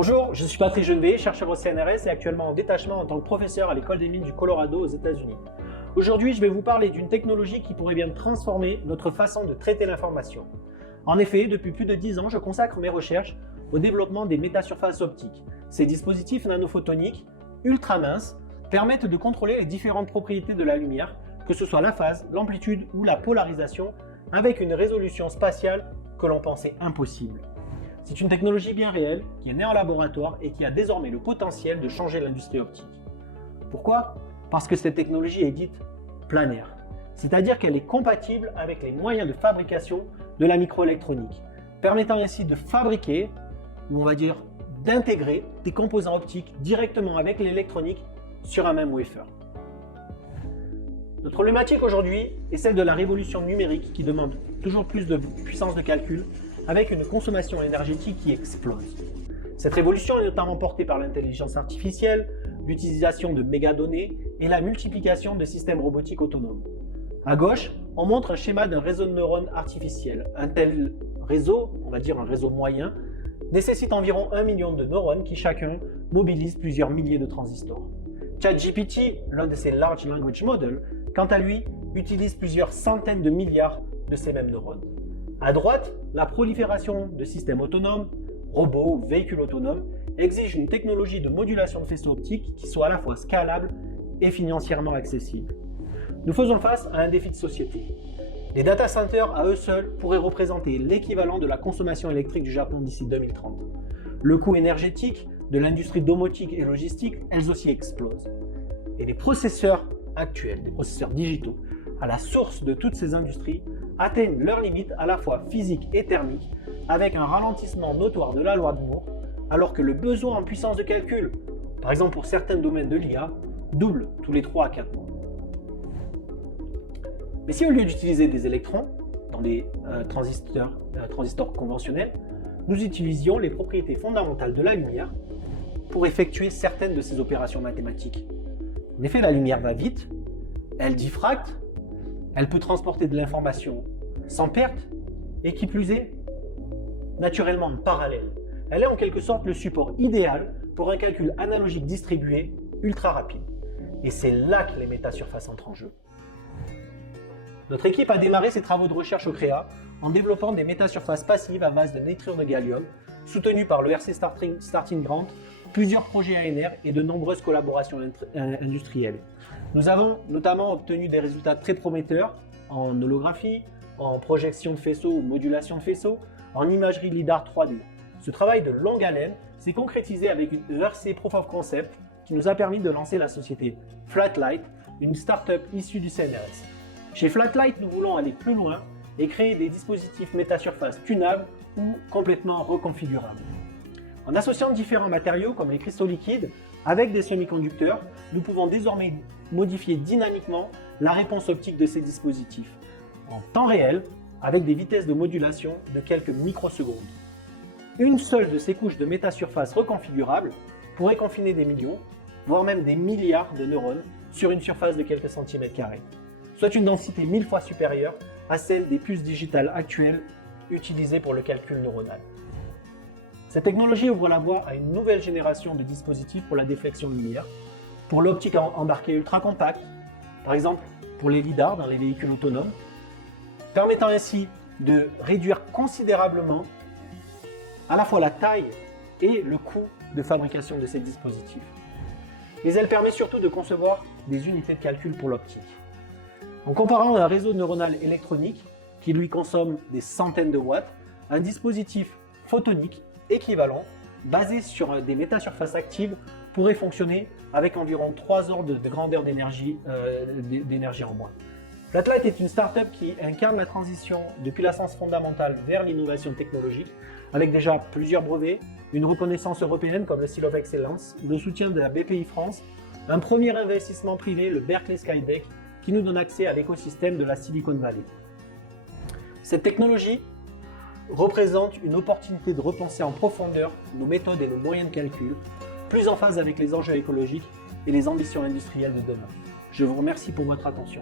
Bonjour, je suis Patrick Genevet, chercheur au CNRS et actuellement en détachement en tant que professeur à l'école des mines du Colorado aux États-Unis. Aujourd'hui, je vais vous parler d'une technologie qui pourrait bien transformer notre façon de traiter l'information. En effet, depuis plus de 10 ans, je consacre mes recherches au développement des métasurfaces optiques. Ces dispositifs nanophotoniques, ultra minces, permettent de contrôler les différentes propriétés de la lumière, que ce soit la phase, l'amplitude ou la polarisation, avec une résolution spatiale que l'on pensait impossible. C'est une technologie bien réelle, qui est née en laboratoire et qui a désormais le potentiel de changer l'industrie optique. Pourquoi? Parce que cette technologie est dite planaire, c'est-à-dire qu'elle est compatible avec les moyens de fabrication de la microélectronique, permettant ainsi de fabriquer, ou on va dire d'intégrer des composants optiques directement avec l'électronique sur un même wafer. Notre problématique aujourd'hui est celle de la révolution numérique qui demande toujours plus de puissance de calcul avec une consommation énergétique qui explose. Cette révolution est notamment portée par l'intelligence artificielle, l'utilisation de mégadonnées et la multiplication de systèmes robotiques autonomes. À gauche, on montre un schéma d'un réseau de neurones artificiels. Un tel réseau, on va dire un réseau moyen, nécessite environ 1 million de neurones qui chacun mobilise plusieurs milliers de transistors. ChatGPT, l'un de ces Large Language Models, quant à lui, utilise plusieurs centaines de milliards de ces mêmes neurones. À droite, la prolifération de systèmes autonomes, robots ou véhicules autonomes, exige une technologie de modulation de faisceaux optiques qui soit à la fois scalable et financièrement accessible. Nous faisons face à un défi de société. Les data centers à eux seuls pourraient représenter l'équivalent de la consommation électrique du Japon d'ici 2030. Le coût énergétique de l'industrie domotique et logistique, elles aussi explosent. Et les processeurs actuels, des processeurs digitaux, à la source de toutes ces industries, atteignent leurs limites à la fois physiques et thermiques, avec un ralentissement notoire de la loi de Moore, alors que le besoin en puissance de calcul, par exemple pour certains domaines de l'IA, double tous les 3 à 4 mois. Mais si au lieu d'utiliser des électrons dans des transistors conventionnels, nous utilisions les propriétés fondamentales de la lumière pour effectuer certaines de ces opérations mathématiques. En effet, la lumière va vite, elle diffracte, elle peut transporter de l'information sans perte, et qui plus est, naturellement en parallèle. Elle est en quelque sorte le support idéal pour un calcul analogique distribué ultra rapide. Et c'est là que les métasurfaces entrent en jeu. Notre équipe a démarré ses travaux de recherche au CREA en développant des métasurfaces passives à base de nitrure de gallium, soutenues par le RC Starting Grant, plusieurs projets ANR et de nombreuses collaborations industrielles. Nous avons notamment obtenu des résultats très prometteurs en holographie, en projection de faisceaux ou modulation de faisceaux, en imagerie LiDAR 3D. Ce travail de longue haleine s'est concrétisé avec une ERC Proof of Concept qui nous a permis de lancer la société Flatlight, une start-up issue du CNRS. Chez Flatlight, nous voulons aller plus loin et créer des dispositifs métasurfaces tunables ou complètement reconfigurables. En associant différents matériaux comme les cristaux liquides avec des semi-conducteurs, nous pouvons désormais modifier dynamiquement la réponse optique de ces dispositifs en temps réel avec des vitesses de modulation de quelques microsecondes. Une seule de ces couches de métasurface reconfigurables pourrait confiner des millions, voire même des milliards de neurones sur une surface de quelques centimètres carrés, soit une densité 1000 fois supérieure à celle des puces digitales actuelles utilisées pour le calcul neuronal. Cette technologie ouvre la voie à une nouvelle génération de dispositifs pour la déflexion lumière, pour l'optique embarquée ultra compacte, par exemple pour les LiDAR dans les véhicules autonomes, permettant ainsi de réduire considérablement à la fois la taille et le coût de fabrication de ces dispositifs. Mais elle permet surtout de concevoir des unités de calcul pour l'optique. En comparant un réseau neuronal électronique qui lui consomme des centaines de watts, un dispositif photonique équivalent, basé sur des métasurfaces actives, pourrait fonctionner avec environ 3 ordres de grandeur d'énergie en moins. Flatlight est une start-up qui incarne la transition depuis la science fondamentale vers l'innovation technologique, avec déjà plusieurs brevets, une reconnaissance européenne comme le Seal of Excellence, le soutien de la BPI France, un premier investissement privé, le Berkeley Skydeck, qui nous donne accès à l'écosystème de la Silicon Valley. Cette technologie représente une opportunité de repenser en profondeur nos méthodes et nos moyens de calcul, plus en phase avec les enjeux écologiques et les ambitions industrielles de demain. Je vous remercie pour votre attention.